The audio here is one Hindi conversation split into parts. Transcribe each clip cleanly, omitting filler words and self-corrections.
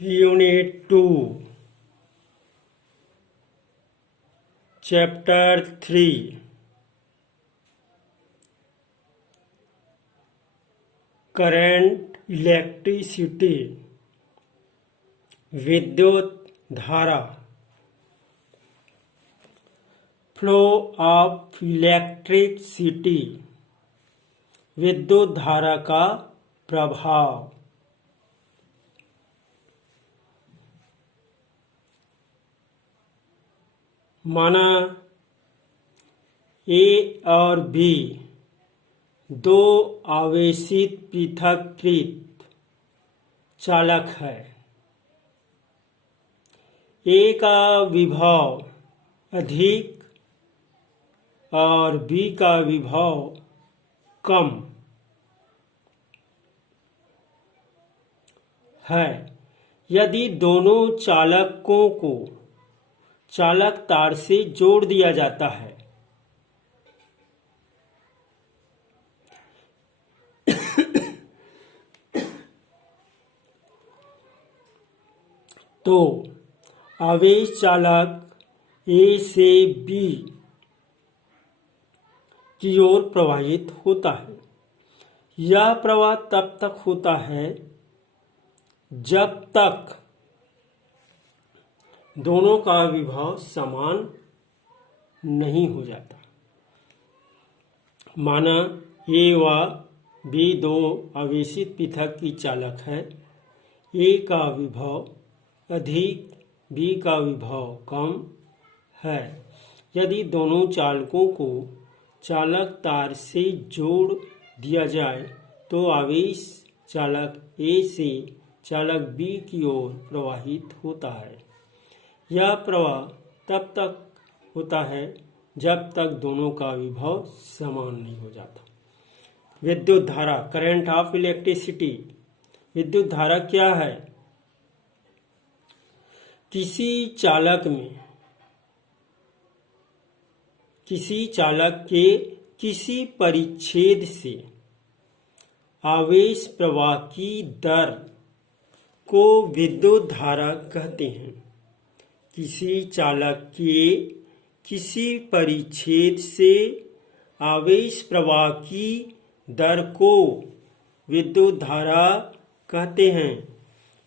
Unit 2, Chapter 3, Current, Electricity, विद्युत धारा, Flow of Electricity, विद्युत धारा का प्रभाव। माना ए और बी दो आवेशित पृथक्कृत चालक है। ए का विभव अधिक और बी का विभव कम है। यदि दोनों चालकों को चालक तार से जोड़ दिया जाता है तो आवेश चालक ए से बी की ओर प्रवाहित होता है। यह प्रवाह तब तक होता है जब तक दोनों का विभव समान नहीं हो जाता। माना ए व बी दो आवेशित पृथक की चालक है। ए का विभव अधिक, बी का विभव कम है। यदि दोनों चालकों को चालक तार से जोड़ दिया जाए तो आवेश चालक ए से चालक बी की ओर प्रवाहित होता है। यह प्रवाह तब तक होता है जब तक दोनों का विभव समान नहीं हो जाता। विद्युत धारा, करंट ऑफ इलेक्ट्रिसिटी। विद्युत धारा क्या है? किसी चालक के किसी परिच्छेद से आवेश प्रवाह की दर को विद्युत धारा कहते हैं। किसी चालक के किसी परिच्छेद से आवेश प्रवाह की दर को विद्युत धारा कहते हैं।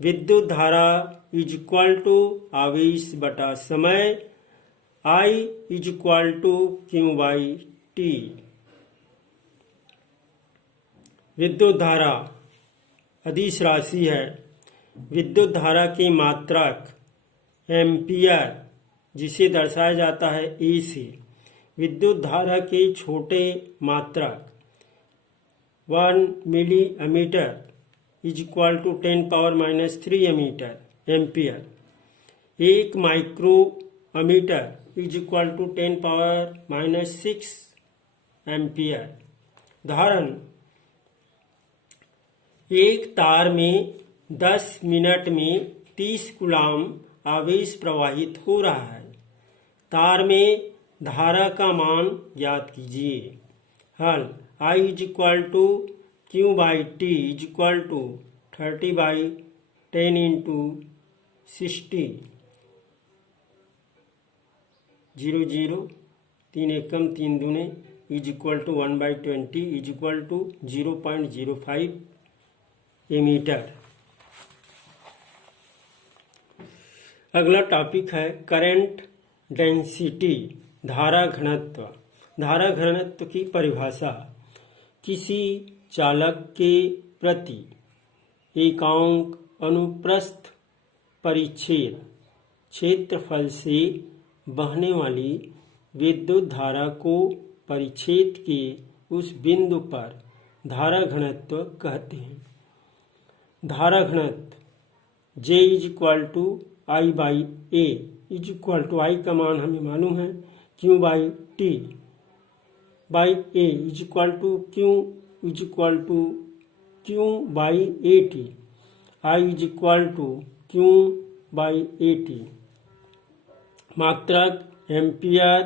विद्युत धारा इज इक्वल टू आवेश बटा समय, I is equal to Q by T. विद्युत धारा अदिश राशि है। विद्युत धारा की मात्रक एम्पियर, जिसे दर्शाया जाता है ए से। विद्युत धारा के छोटे मात्रक 1 milli ammeter is equal to 10⁻³ ampere. 1 micro ammeter is equal to 10⁻⁶ ampere. उदाहरण, एक तार में 10 मिनट में 30 कूलाम आवेश प्रवाहित हो रहा है। तार में धारा का मान ज्ञात कीजिए। हल, I is equal to Q by T is equal to 30/10 into 60 00 3 एकम 3 दूने is equal to 1/20 is equal to 0.05 ammeter. अगला टॉपिक है करंट डेंसिटी, धारा घनत्व। धारा घनत्व की परिभाषा किसी चालक के प्रति एकांक अनुप्रस्थ परिच्छेद क्षेत्रफल से बहने वाली विद्युत धारा को परिच्छेद के उस बिंदु पर धारा घनत्व कहते हैं। धारा घनत्व J is equal to I by A is equal to I का मान हमें मालूम है Q by T by A is equal to Q is equal to Q by A T. I is equal to Q by A T. मात्रक एम्पियर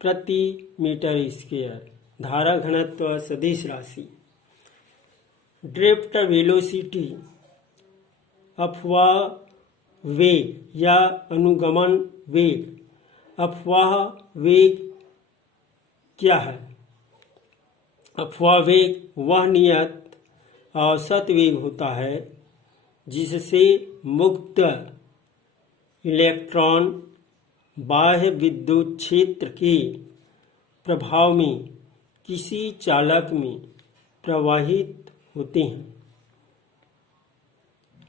प्रति मीटर स्क्वायर। धारा घनत्व सदिश राशि। ड्रिफ्ट वेलोसिटी अफवाह वेग या अनुगमन वेग। अफवाह वेग क्या है? अफवाह वेग वह नियत औसत वेग होता है जिससे मुक्त इलेक्ट्रॉन बाह्य विद्युत क्षेत्र के प्रभाव में किसी चालक में प्रवाहित होते हैं।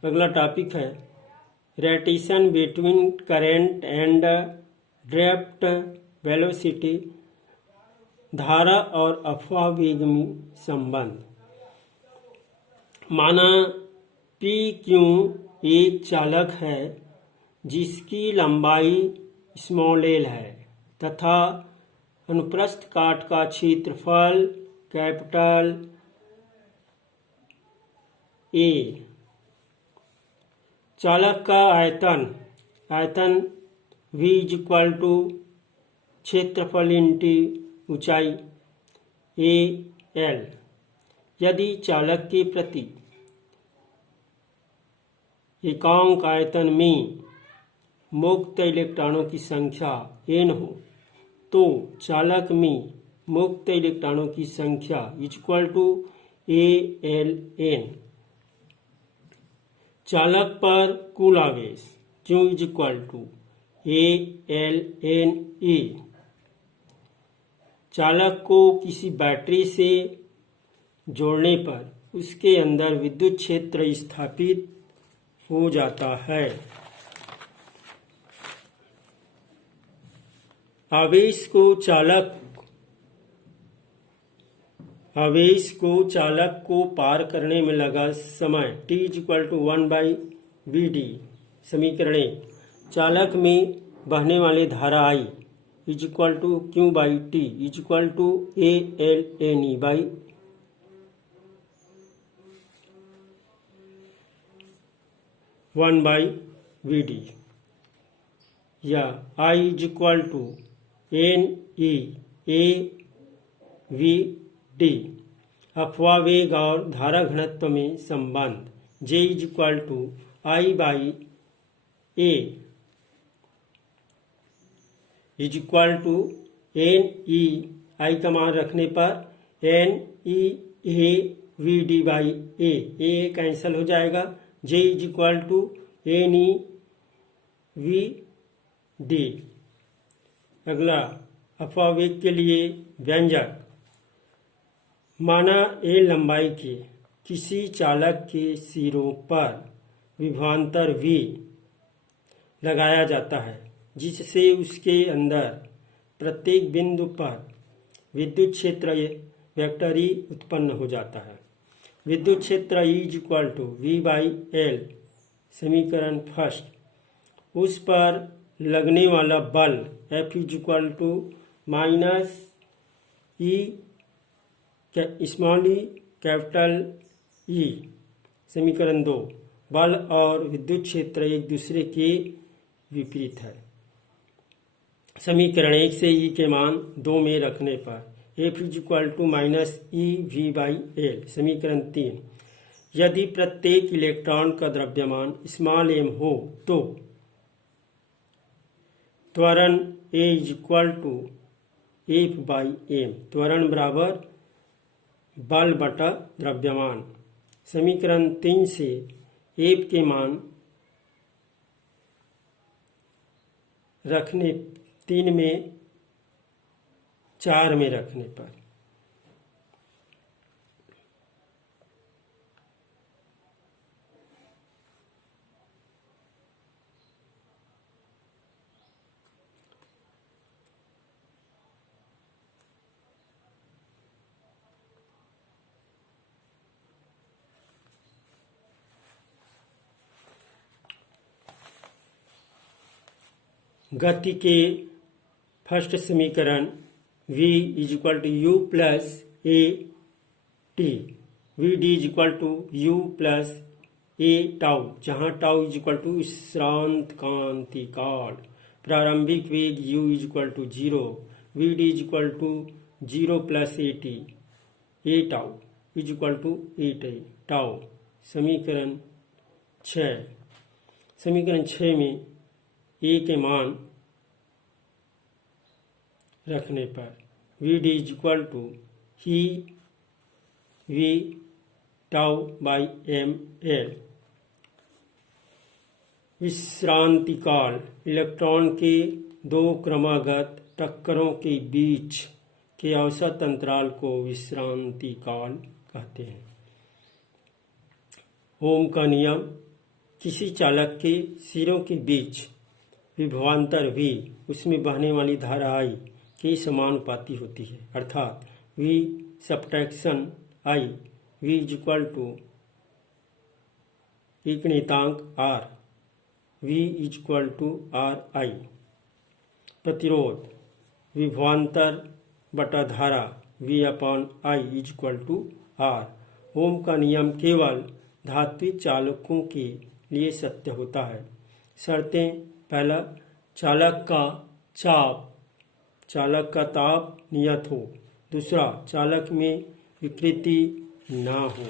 अगला टॉपिक है relation between current and drift velocity. धारा और अफवाह वेग में संबंध। माना पी क्यू एक चालक है जिसकी लंबाई स्मॉल एल है तथा अनुप्रस्थ काट का क्षेत्रफल कैपिटल ए। चालक का आयतन v इक्वल टू क्षेत्रफल इंटू ऊंचाई ए एल। यदि चालक के प्रति एकांक आयतन में मुक्त इलेक्ट्रॉनों की संख्या n हो तो चालक में मुक्त इलेक्ट्रॉनों की संख्या equal to A L N. चालक पर कुल आवेश Q equal to A L N A. चालक को किसी बैटरी से जोड़ने पर उसके अंदर विद्युत क्षेत्र स्थापित हो जाता है। आवेश चालक को पार करने में लगा समय t इक्वल टू 1/v_d। समीकरण। चालक में बहने वाली धारा I equal to Q/T equal to ALNE (1/VD) या I इक्वल टू NE/AV_D। अफवाह वेग और धारा घनत्व में संबंध। J equal to I/A equal to NE। I का मान रखने पर NE/AV_D/A कैंसिल हो जाएगा। J equal to NE/V_D। अगला अफवाह वेग के लिए व्यंजक। माना ए लंबाई के किसी चालक के सिरों पर विभवांतर V लगाया जाता है जिससे उसके अंदर प्रत्येक बिंदु पर विद्युत क्षेत्र वेक्टर E उत्पन्न हो जाता है। विद्युत क्षेत्र E इक्वल टू V/L। समीकरण फर्स्ट। उस पर लगने वाला बल F equal to -E small e capital E। समीकरण 2। बल और विद्युत क्षेत्र एक दूसरे के विपरीत है। समीकरण 1 से E के मान 2 में रखने पर F इक्वल टू -EV/L। समीकरण 3। यदि प्रत्येक इलेक्ट्रॉन का द्रव्यमान स्मॉल m हो तो त्वरण A इक्वल टू F/m। त्वरण बराबर बल बटा द्रव्यमान। समीकरण 3 से F के मान रखने 3 में 4 में रखने पर गति के फर्स्ट समीकरण V equal to U plus A T. VD equal to U plus A tau जहाँ टाउ इक्वल टू श्रांत कांति काल। प्रारंभिक वेग U equal to 0। VD equal to 0 plus AT A tau equal to 8 tau. समीकरण 6। समीकरण 6 में ए के मान रखने पर V D is equal to ही V tau by M L. विश्रांति काल इलेक्ट्रॉन के दो क्रमागत टक्करों के बीच के औसत अंतराल को विश्रांति काल कहते हैं। ओम का नियम, किसी चालक के सिरों के बीच विभवांतर V उसमें बहने वाली धारा I के समानुपाती होती है, अर्थात V subtraction I V is equal to एक नियतांक R, V is equal to RI। प्रतिरोध विभवांतर बटा धारा V upon I is equal to R। Ohm का नियम केवल धात्विक चालकों के लिए सत्य होता है। शर्तें: पहला, चालक का ताप नियत हो। दूसरा, चालक में विकृति न हो।